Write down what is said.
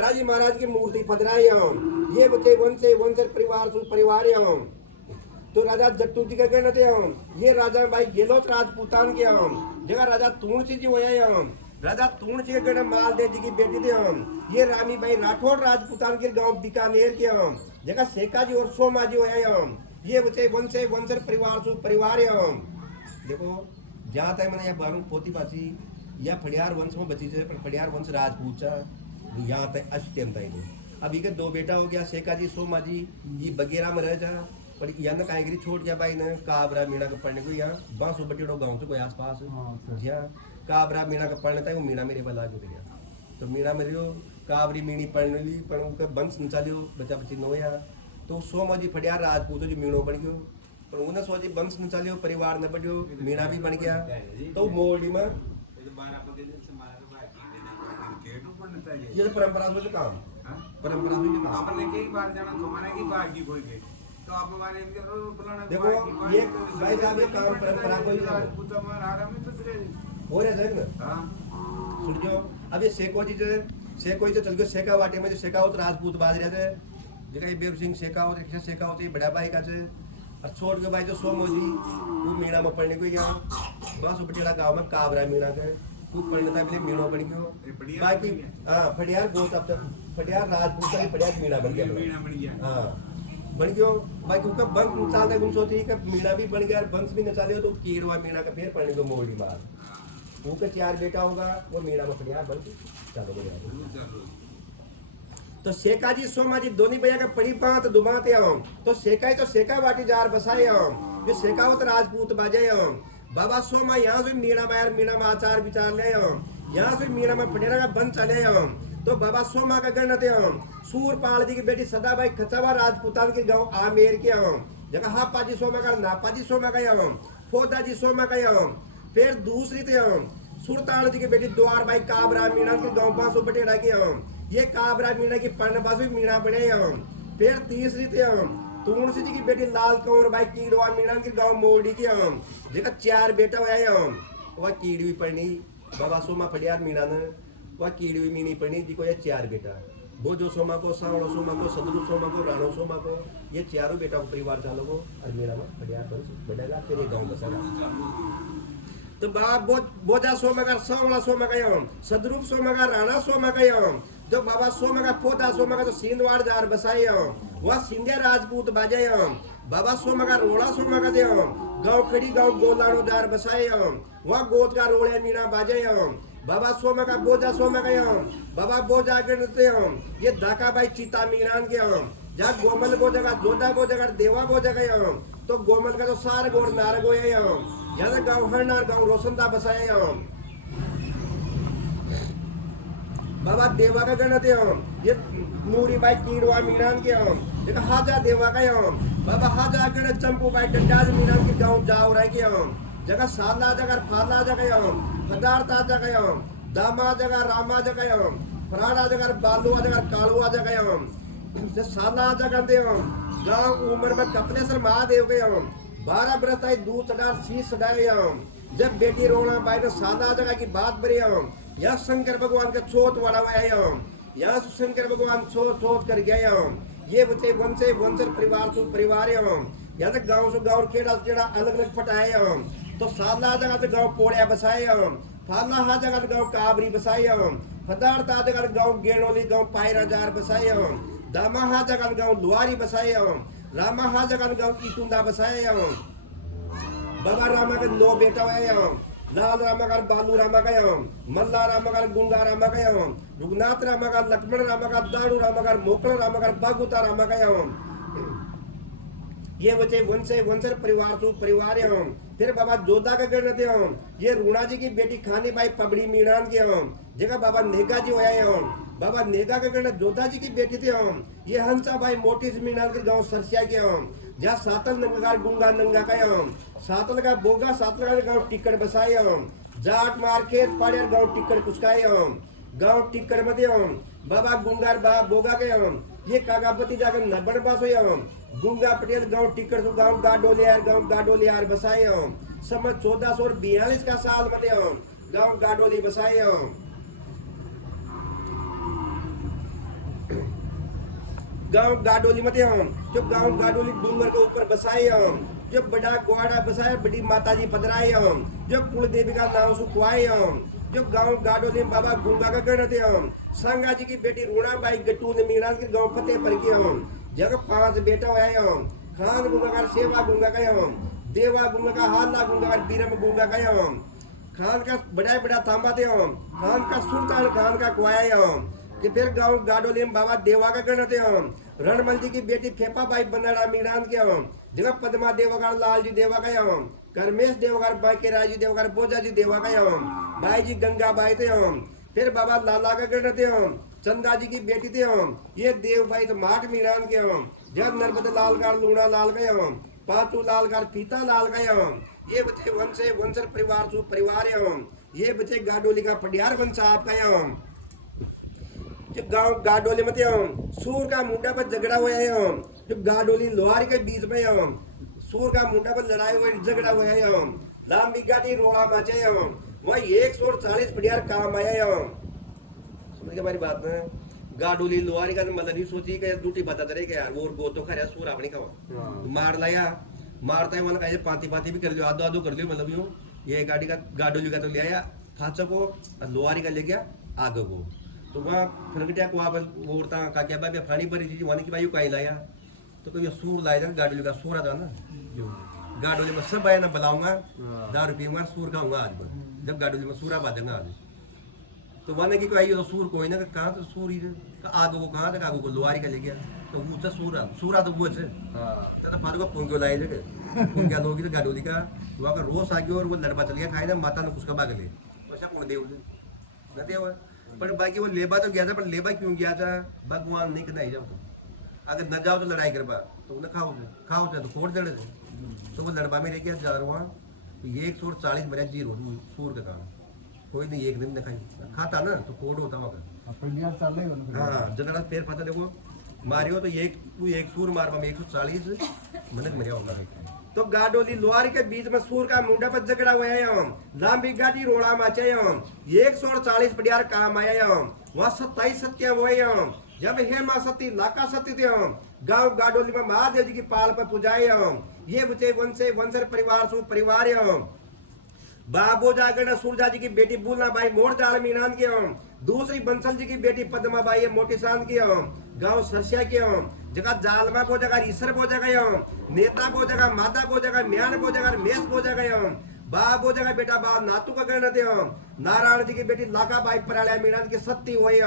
राजी महाराज की मूर्ति पधराई हम ये बचे वंशे वंशर परिवार सु परिवार हम तो राजा जट्टू जी का कहना थे हम ये राजा भाई गेलोत राजपूतान के हम जगह राजा तुणसी जी होया हम राजा तुणसी के कहना मालदेव जी की बेटी थे हम ये रामी भाई राठौड़ राजपूतान के गांव बीकानेर के हम जगह शेखा जी और सोमा जी होया हम ये बचे वंशे वंशर परिवार सु परिवार हम देखो जहाँ तक मैंने बारू पोती पाची या फड़ियार वंश में बची है पर फड़ियार वंश राजपूत यहाँ तक अष्टम तक अभी के दो बेटा हो गया शेखा जी सोमा जी ये बगेरा में रह जा पर यहाँ कायगरी छोड़ गया भाई ने काबरा मीणा का पढ़ने को यहाँ बांसो बटेड़ो गाँव से कोई आस पास जहाँ काबरा मीणा का पढ़ने था वो मीणा मेरे बला जो गया तो मीणा मेरे काबरी मीणी पढ़ने ली पर उनका वंश नचा लियो बच्चा बच्ची नोया तो सोमा जी फड़ियार राजपूत जो मीणो बन गयो पर उन्हें सोची वंश नचा लियो परिवार न बढ़ियो मीणा भी बन गया तो मोड़ी में ये तो परंपरा से जो काम परंपरा से जो काम अपने के ही बात जाना तुम्हारे की बात की कोई के तो आप हमारे इनके बुलाना देखो ये भाई साहब ये काम परंपरा को ही कुछ हमारा आराम में दूसरे हो रहा है ना हां सुन जो अब ये शेखो जी से शेखो जी चल गए शेखा वाटे में जो शेखावत राजपूत बाज रहे थे जगह ये बेब सिंह शेखावत किसे शेखावत ये बड़ा भाई का से और छोड़ के भाई जो सोमो जी वो मीणा में पढ़ने को यहाँ बस उपटेड़ा गांव में काबरा मीणा के तू पढ़ने था पहले मीणो बन गयो बाकी हां फड़ियार गोत अब तक फड़ियार राजपूत का फड़ियार मीणा बन गया हां बन गयो बाकी उनका बंक चालता गुण सोती है कि मीणा भी बन गया वंश भी नचा लियो तो कीड़वा मीणा का फिर पढ़ने को मोड़ी मार उनका 4 बेटा होगा वो मीणा में फड़ियार बन चलो गया तो शेखा जी सोमा जी दोनों भैया का पड़ी बात दुबाते हम तो शेखा वाटी जार बसाए हम जो शेखावत राजपूत बाजे हम बाबा सोमा यहाँ से मीणा मायर मीणा में आचार विचार ले हम यहाँ से मीणा में फटेरा का बन चले हम तो बाबा सोमा का गण थे हम सूरपाल जी की बेटी सदाबाई खचावा राजपूतान के गांव आमेर के हम जगह हापाजी सोमा का नापाजी सोमा का हम फोदा जी सोमा का हम फिर दूसरी थे हम सुरताल जी की बेटी द्वार भाई काबरा मीणा के गांव बासो बटेरा के हम ये काबरा मीणा की पर्ण बासो मीणा बने हम फिर तीसरी थे हम तुलसी जी की बेटी लाल कंवर भाई कीड़वा मीणा के गांव मोड़ी के हम जगह 4 बेटा हुआ हम वह कीड़वी पढ़नी बाबा सोमा फड़ियार मीणा ने वह कीड़वी मीणी पढ़नी जी को ये 4 बेटा वो जो सोमा को सावड़ो सोमा को सदरू सोमा को राणो सोमा को ये चारों बेटा को परिवार चालो को और मीणा में फड़ियार बढ़ेगा फिर ये गाँव बसेगा तो बाबा बोजा सोमा का सावड़ा सोमा का हम सदरूप सोमा का राणा सोमा का हम जो बाबा सोमा का पोता सोमा का तो सिंधवाड़ जार बसाए हम वह सिंधिया राजपूत बाजे हम बाबा सोमा का रोड़ा सोमा का दे हम गांव खड़ी गांव गोलाड़ो जार बसाए हम वह गोद का रोड़े मीणा बाजे हम बाबा सोमा का बोजा सोमा का हम बाबा बोजा करते हम ये धाका भाई चीता मीरान के हम जहाँ गोमल गो जगह जोधा गो जगह देवा गो जगह हम तो गोमल का तो सार गोड़ नार गो हम यहाँ गाँव हरनार गाँव रोशनदा बसाए हम बाबा देवा का गण थे हम ये नूरी बाई कीड़वा मीणान के हम एक हाजा देवा का हम बाबा हाजा गण चंपू बाई डंडाज मीणान के गांव जाओ रहे के हम जगह साला जगह फाला जगह हम पदार्था जगह हम दामा जगह रामा जगह हम फराड़ा जगह बालुआ जगह कालुआ जगह हम साला जगह दे हम गांव उम्र में कपलेश्वर महादेव के हम 12 बरस आई दूध चढ़ार शीश चढ़ाए हम जब बेटी रोना बाई तो सादा जगह की बात बड़ी हम यहाँ शंकर भगवान का छोट वाला हुआ हम यहाँ शंकर भगवान छोट कर गए हम ये बच्चे वंशे वंशर परिवार से परिवार हम यहाँ तक गाँव से गाँव केड़ा केड़ा अलग अलग फटाए हम तो साला जगह तो गाँव पोड़िया बसाए हम फाला हा जगह गाँव काबरी बसाए हम फदारता जगह गाँव गेणोली गाँव पायरा जार बसाए हम दामा हा जगह गाँव लुआरी बसाए हम रामा हा जगह गाँव इटुंदा बसाए हम बाबा रामा के 9 बेटा हुए हम लाल रामा का बालू रामा का हम मल्ला रामा का गुंगा रामा का हम रुगनाथ रामा का लक्ष्मण रामा का दाड़ू रामा का मोकल रामा का बागुता रामा का हम ये बचे वंशे वंशर परिवार सु परिवार हम फिर बाबा जोधा का गण थे हम ये रूणा जी की बेटी खानी बाई पबड़ी मीणान के हम जगह बाबा नेगा जी होया हम बाबा नेगा का गण जोधा जी की बेटी थे हम ये हंसा भाई मोटी मीणान के गाँव सरसिया के हम जहाँ सातल नंगा गुंगा नंगा का हम सातल का बोगा सातल का गाँव टिक्कर बसाए हम जाट मार खेत पाड़ियर गाँव टिक्कर कुचकाए हम गाँव टिक्कर मते हम बाबा गुंगार बा बोगा के हम ये कागापति जाकर नबड़ बास हो हम गुंगा पटेल गाँव टिक्कर तो गाँव गाडोलियार बसाए हम समय 1442 का साल मते हम गाँव गाडोली बसाए हम गांव गाडोली मत जो गांव गाडोली डूंगर के ऊपर बसाए जो बड़ा ग्वाड़ा बसाए बड़ी माता जी पधराए जो कुल देवी का नाम सुखवाए जो गांव गाडोली में बाबा गुंगा का गण थे संगा जी की बेटी रूणा बाई गट्टू ने मीणा के गांव फतेह पर के जग 5 बेटा आए खान गुंगा का सेवा गुंगा का देवा गुंगा का हाला गुंगा का बीरम गुंगा का खान का बड़ा तांबा थे खान का सुल्तान खान का कुआया कि फिर गांव गाडोली में बाबा देवा का गण थे रणमल जी की बेटी फेपा बाई बनड़ा मीणान के जगह पद्मा देवगार लाल जी देवा का करमेश देवगार बाके राजी देवगार बोजा जी देवा का बाई जी गंगा बाई थे फिर बाबा लाला का गण थे चंदा जी की बेटी थे ये देव बाई तो माट मीणान के जब नर्मद लाल गार लूणा लाल का पांचू लाल गार पीता लाल का ये बच्चे वंशर परिवार सु परिवार ये बच्चे गाडोली का पडियार वंश आपका जो गांव गाडोली में सूर का मुंडा पर झगड़ा हुआ है जो गाडोली लोहारी के बीच में सूर का मुंडा पर लड़ाई हुई झगड़ा हुआ है लाम बिगाटी रोड़ा मचे वही 140 पडियार काम आया समझ के हमारी बात है गाडोली लोहारी का मतलब नहीं सोची कि दूटी बता करे कि यार वो गो तो खा सूर अपनी खावा मार लाया मारता है मतलब कहे पाती पाती भी कर लियो आधो आधो कर लियो मतलब यूं ये गाड़ी का गाडोली का तो ले आया खाचा को लोहारी का ले गया आगे को तो वहाँ फिर को आप औरता का क्या भाई फाड़ी भरी चीज वहाँ की भाई कहीं लाया तो कभी सूर लाया था गाडोली का सूर था ना गाडोली में सब आया ना बुलाऊंगा दारू पीऊंगा सूर खाऊंगा आज जब गाडोली में सूरा बांधेंगा आज तो वहाँ की कोई तो सूर कोई ना कहाँ तो सूर ही आगो को कहाँ तक आगो को लोहारी का ले गया तो वो तो सूरा तो वो है तो फादर को पुंग्यो लाए जगह पुंग्या लोगी तो गाडोली का वहाँ का रोज आ गया और वो लड़बा चल गया खाए ना माता ने उसका भाग ले ऐसा कौन दे न दे पर बाकी वो लेबा तो गया था पर लेबा क्यों गया था भगवान नहीं कदाई जाओ अगर न जाओ तो लड़ाई करवा तो उन्हें खाओ तो फोड़ दे तो वो लड़बा में रह गया जा रहा तो ये 140 मेरा जीरो सूर का काम कोई नहीं एक दिन दिखाई खाता ना तो फोड़ होता वहाँ हाँ जगह पेड़ फंसा देखो मारियो तो एक सूर मार में 140 मिनट मरिया होगा तो गाडोली लोहारी के बीच में सूर का मुंडा पर झगड़ा हुआ है लांबी गाड़ी रोड़ा माचे 140 पडियार काम आया वहाँ 27 सत्य हुए जब हेमा सती लाका सती थे गांव गाडोली में महादेव जी की पाल पर पुजाए ये बचे वंशर परिवार सु परिवार बाबो जागरण सूरजा जी की बेटी बुलना बाई मोड़ जाल मीनान की दूसरी बंसल जी की बेटी पद्मा बाई मोटी शान की गांव सरसिया की जगह जालमा बो जगह ईसर बो जगह नेता बो जगह माता बो जगह म्यान बो जगह मेष बो जगह बो जगह बेटा बा नातू का गण थे नारायण जी की बेटी लाका बाई परालिया मीनान की सत्ती हुई